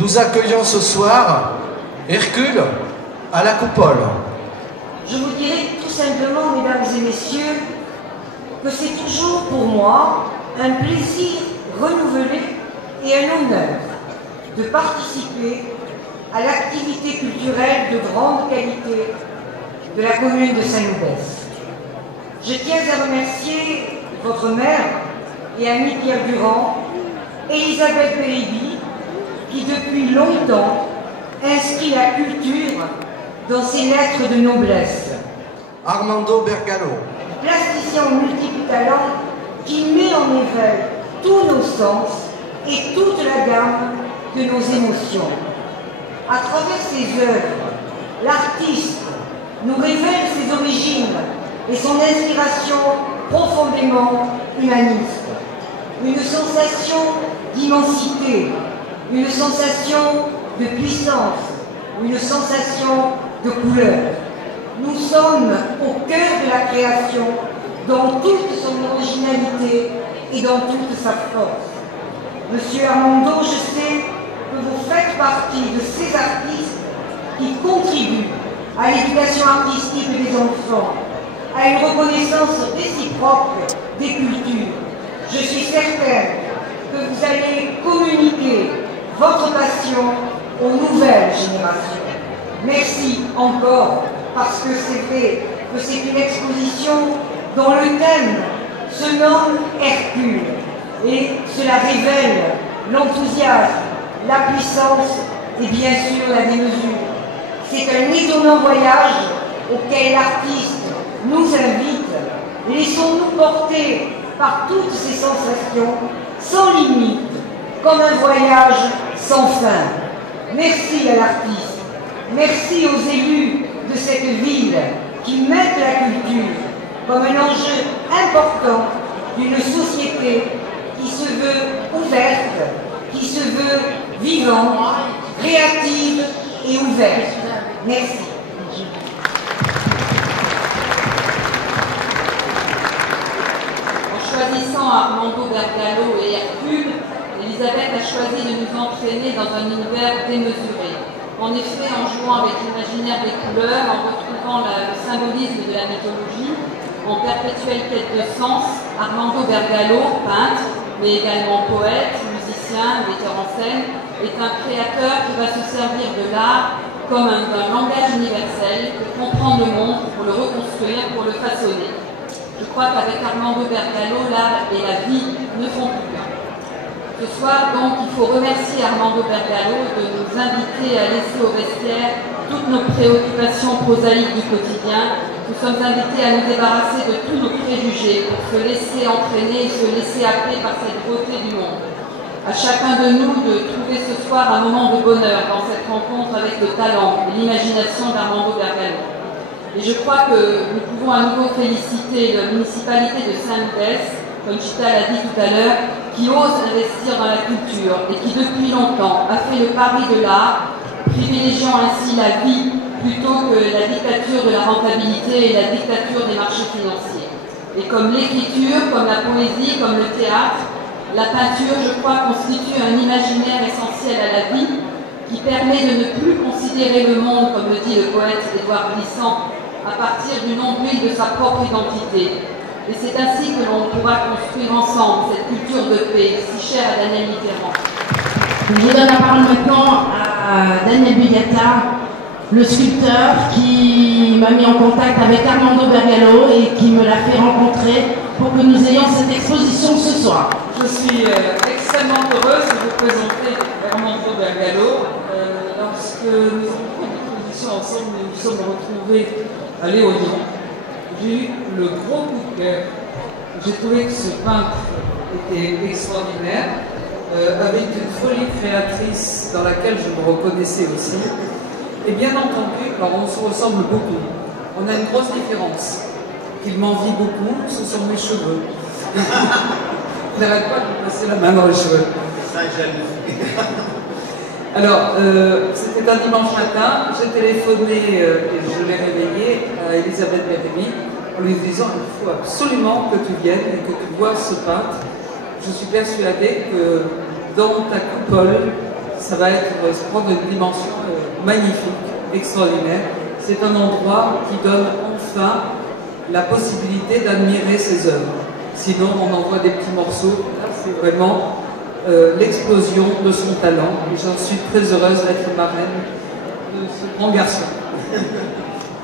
Nous accueillons ce soir Hercule à la coupole. Je vous dirai tout simplement, mesdames et messieurs, que c'est toujours pour moi un plaisir renouvelé et un honneur de participer à l'activité culturelle de grande qualité de la commune de Saint-Loubès. Je tiens à remercier votre maire et amie Pierre Durand, Elisabeth Bellibi, qui depuis longtemps inscrit la culture dans ses lettres de noblesse. Armando Bergallo, Plasticien aux multiples talents qui met en éveil tous nos sens et toute la gamme de nos émotions. À travers ses œuvres, l'artiste nous révèle ses origines et son inspiration profondément humaniste. Une sensation d'immensité, une sensation de puissance, une sensation de couleur. Nous sommes au cœur de la création, dans toute son originalité et dans toute sa force. Monsieur Armando, je sais que vous faites partie de ces artistes qui contribuent à l'éducation artistique des enfants, à une reconnaissance réciproque des cultures. Je suis certaine que vous allez communiquer votre passion aux nouvelles générations. Merci encore, parce que c'est vrai que c'est une exposition dont le thème se nomme Hercule, et cela révèle l'enthousiasme, la puissance et bien sûr la démesure. C'est un étonnant voyage auquel l'artiste nous invite. Laissons-nous porter par toutes ces sensations, sans limite, comme un voyage sans fin. Merci à l'artiste, merci aux élus de cette ville qui mettent la culture comme un enjeu important d'une société qui se veut ouverte, qui se veut vivante, créative et ouverte. Merci. En choisissant Armando Bergallo et Hercule, Elisabeth a choisi de nous entraîner dans un univers démesuré. En effet, en jouant avec l'imaginaire des couleurs, en retrouvant le symbolisme de la mythologie, en perpétuelle quête de sens, Armando Bergallo, peintre, mais également poète, musicien, metteur en scène, est un créateur qui va se servir de l'art comme d'un langage universel pour comprendre le monde, pour le reconstruire, pour le façonner. Je crois qu'avec Armando Bergallo, l'art et la vie ne font plus qu'un. Ce soir, donc, il faut remercier Armando Bergallo de nous inviter à laisser au vestiaire toutes nos préoccupations prosaïques du quotidien. Nous sommes invités à nous débarrasser de tous nos préjugés pour se laisser entraîner et se laisser appeler par cette beauté du monde. À chacun de nous de trouver ce soir un moment de bonheur dans cette rencontre avec le talent et l'imagination d'Armando Bergallo. Et je crois que nous pouvons à nouveau féliciter la municipalité de Saint-Loubès, comme Chita l'a dit tout à l'heure, qui ose investir dans la culture et qui depuis longtemps a fait le pari de l'art, privilégiant ainsi la vie plutôt que la dictature de la rentabilité et la dictature des marchés financiers. Et comme l'écriture, comme la poésie, comme le théâtre, la peinture, je crois, constitue un imaginaire essentiel à la vie qui permet de ne plus considérer le monde, comme le dit le poète Édouard Glissant, à partir du nombril de sa propre identité. Et c'est ainsi que l'on pourra construire ensemble cette culture de paix si chère à Daniel Mitterrand. Je donne la parole maintenant à Daniel Bugata, le sculpteur qui m'a mis en contact avec Armando Bergallo et qui me l'a fait rencontrer pour que nous ayons cette exposition ce soir. Je suis extrêmement heureuse de vous présenter Armando Bergallo. Lorsque nous avons fait l'exposition ensemble, nous nous sommes retrouvés à Léognan. J'ai eu le gros coup de cœur. J'ai trouvé que ce peintre était extraordinaire, avec une folie créatrice dans laquelle je me reconnaissais aussi. Et bien entendu, alors on se ressemble beaucoup. On a une grosse différence. Il m'envie beaucoup, ce sont mes cheveux. Il n'arrête pas de me passer la main dans les cheveux. Alors, c'était un dimanche matin, j'ai téléphoné et je l'ai réveillé à Elisabeth Bellibi en lui disant il faut absolument que tu viennes et que tu vois ce peintre. Je suis persuadée que dans ta coupole, ça va prendre une dimension magnifique, extraordinaire. C'est un endroit qui donne enfin la possibilité d'admirer ses œuvres. Sinon, on envoie des petits morceaux. Là, c'est vraiment l'explosion de son talent. Et j'en suis très heureuse d'être marraine de ce grand garçon.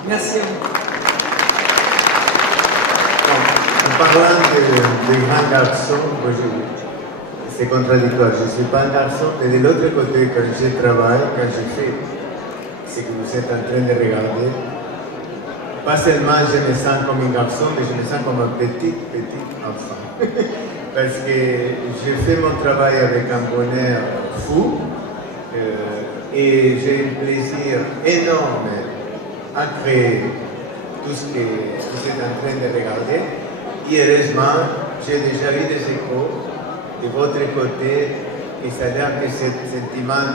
Merci à vous. En parlant de grands garçons, c'est contradictoire. Je ne suis pas un garçon, mais de l'autre côté, quand je travaille, quand je fais ce que vous êtes en train de regarder, pas seulement je me sens comme un garçon, mais je me sens comme un petit enfant. Parce que je fais mon travail avec un bonheur fou et j'ai un plaisir énorme à créer tout ce que vous êtes en train de regarder. Et heureusement, j'ai déjà eu des échos de votre côté et ça a l'air que ce sentiment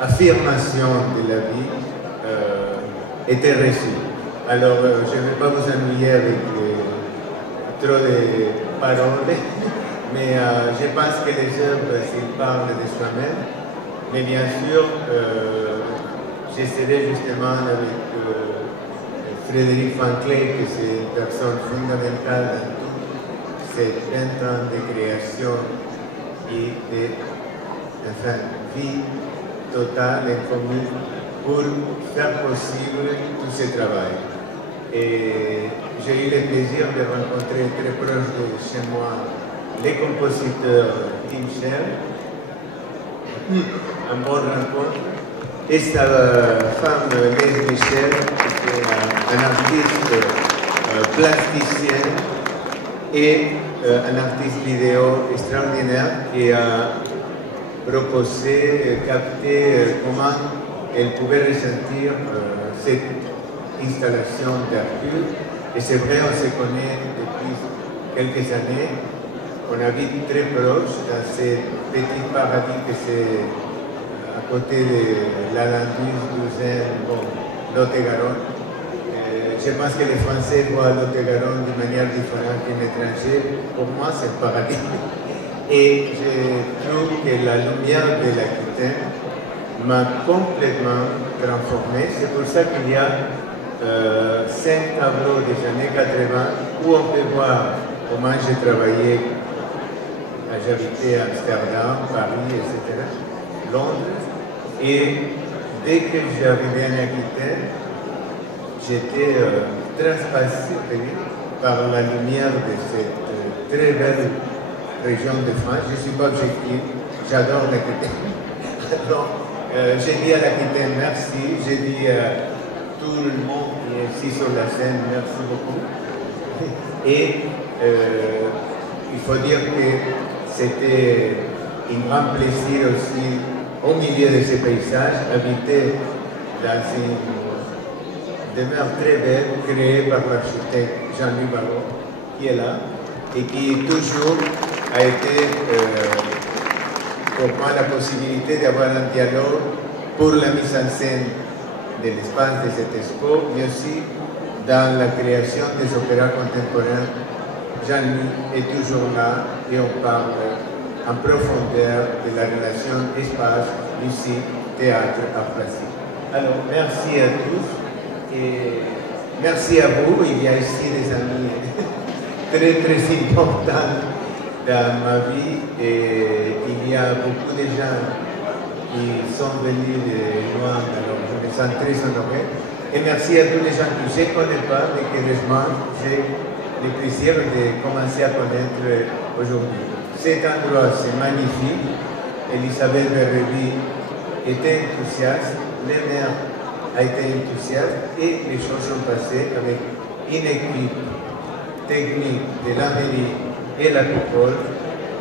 d'affirmation de la vie était reçu. Alors, je ne vais pas vous ennuyer avec trop de paroles, mais je pense que les œuvres, s'ils parlent de soi-même, mais bien sûr, j'essaierai justement avec Frédéric Fanclay, que c'est une personne fondamentale dans tout ces 20 ans de création et de vie totale et commune pour faire possible tout ce travail. Et j'ai eu le plaisir de rencontrer très proche de chez moi les compositeurs Tim Shell, une bonne rencontre, et sa femme Les Michel, qui est un artiste plasticien et un artiste vidéo extraordinaire qui a proposé, capté comment elle pouvait ressentir cette installation d'Hercule. Et c'est vrai, on se connaît depuis quelques années. On habite très proche dans ce petit paradis que c'est à côté de la Landuse, Douzaine, bon, Lot-et-Garonne. Je pense que les Français voient Lot-et-Garonne d'une manière différente qu'un étranger. Pour moi, c'est un paradis. Et je trouve que la lumière de l'Aquitaine m'a complètement transformé. C'est pour ça qu'il y a 5 tableaux des années 80 où on peut voir comment j'ai travaillé. J'habitais à Amsterdam, Paris, etc., Londres. Et dès que j'arrivais en Aquitaine, j'étais transpassé par la lumière de cette très belle région de France. Je ne suis pas objectif, j'adore l'Aquitaine. Alors, j'ai dit à l'Aquitaine merci, j'ai dit à tout le monde qui est ici sur la scène merci beaucoup. Et il faut dire que c'était un grand plaisir aussi, au milieu de ces paysages, habiter dans une demeure très belle créée par l'architecte Jean-Louis Barrault, qui est là, et qui toujours a été pour moi la possibilité d'avoir un dialogue pour la mise en scène de l'espace de cette expo, mais aussi dans la création des opéras contemporains. Jean-Louis est toujours là et on parle en profondeur de la relation espace, musique, théâtre, art plastique. Alors, merci à tous et merci à vous. Il y a ici des amis très très importants dans ma vie et il y a beaucoup de gens qui sont venus de loin, alors je me sens très honoré. Et merci à tous les gens que je ne connais pas, mais que heureusement j'ai le plaisir de commencer à connaître aujourd'hui. Cet endroit, c'est magnifique. Elisabeth Berrebi était enthousiaste, le maire a été enthousiaste et les choses sont passées avec une équipe technique de la mairie et la coupole,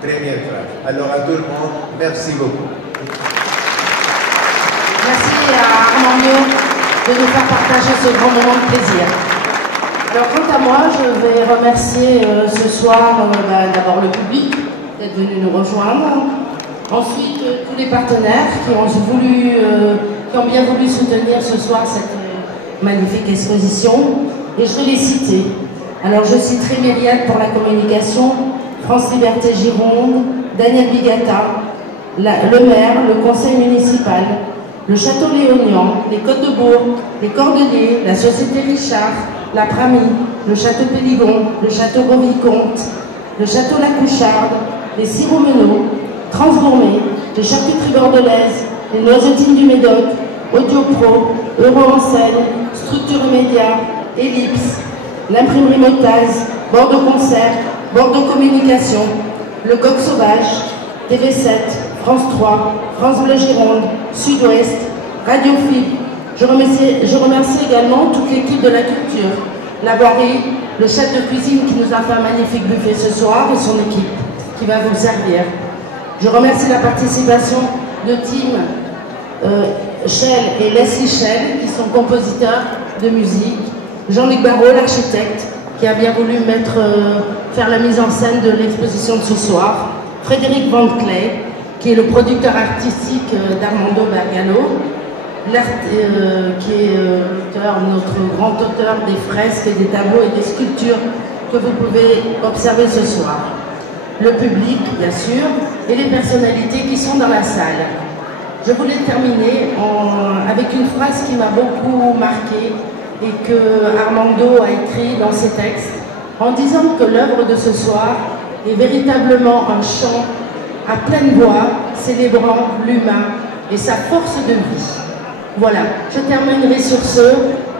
première classe. Alors à tout le monde, merci beaucoup. Merci à Armando de nous faire partager ce grand moment de plaisir. Alors quant à moi, je vais remercier ce soir d'abord le public d'être venu nous rejoindre. Ensuite, tous les partenaires qui ont bien voulu soutenir ce soir cette magnifique exposition. Et je vais les citer. Alors je citerai Myriade pour la communication, France Liberté Gironde, Daniel Bigata, le maire, le conseil municipal, le château Léognan, les Côtes-de-Bourg, les Cordeliers, la société Richard, la Pramy, le château Péligon, le château Beauvicomte, le château La Coucharde, les Siromeneaux, Transgourmet, les charcuteries bordelaises, les noisetines du Médoc, Audiopro, Euro-Enseigne, Structure Média, Ellipse, l'imprimerie Motaz, Bordeaux Concert, Bordeaux Communication, le Coq Sauvage, TV7, France 3, France Bleu Gironde, Sud-Ouest, Radio FIB. Je remercie également toute l'équipe de la culture, la voirie, le chef de cuisine qui nous a fait un magnifique buffet ce soir et son équipe qui va vous servir. Je remercie la participation de Tim Schell et Leslie Schell qui sont compositeurs de musique, Jean-Luc Barrault, l'architecte, qui a bien voulu faire la mise en scène de l'exposition de ce soir, Frédéric Van Clay, qui est le producteur artistique d'Armando Bergalo, qui est notre grand auteur des fresques et des tableaux et des sculptures que vous pouvez observer ce soir. Le public, bien sûr, et les personnalités qui sont dans la salle. Je voulais terminer avec une phrase qui m'a beaucoup marquée et que Armando a écrit dans ses textes, en disant que l'œuvre de ce soir est véritablement un chant à pleine voix, célébrant l'humain et sa force de vie. Voilà, je terminerai sur ce.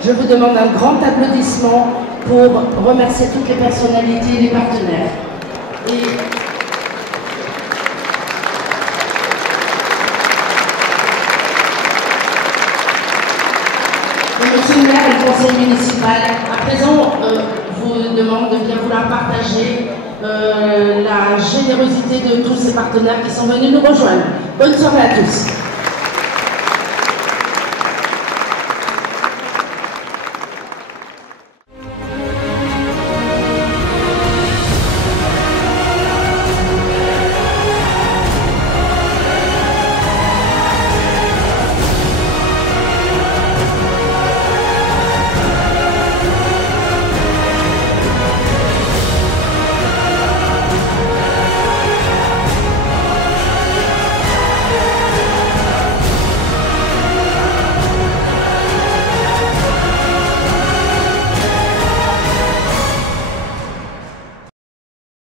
Je vous demande un grand applaudissement pour remercier toutes les personnalités et les partenaires. Monsieur le maire et le conseil municipal, à présent, vous demande de bien vouloir partager la générosité de tous ces partenaires qui sont venus nous rejoindre. Bonne soirée à tous.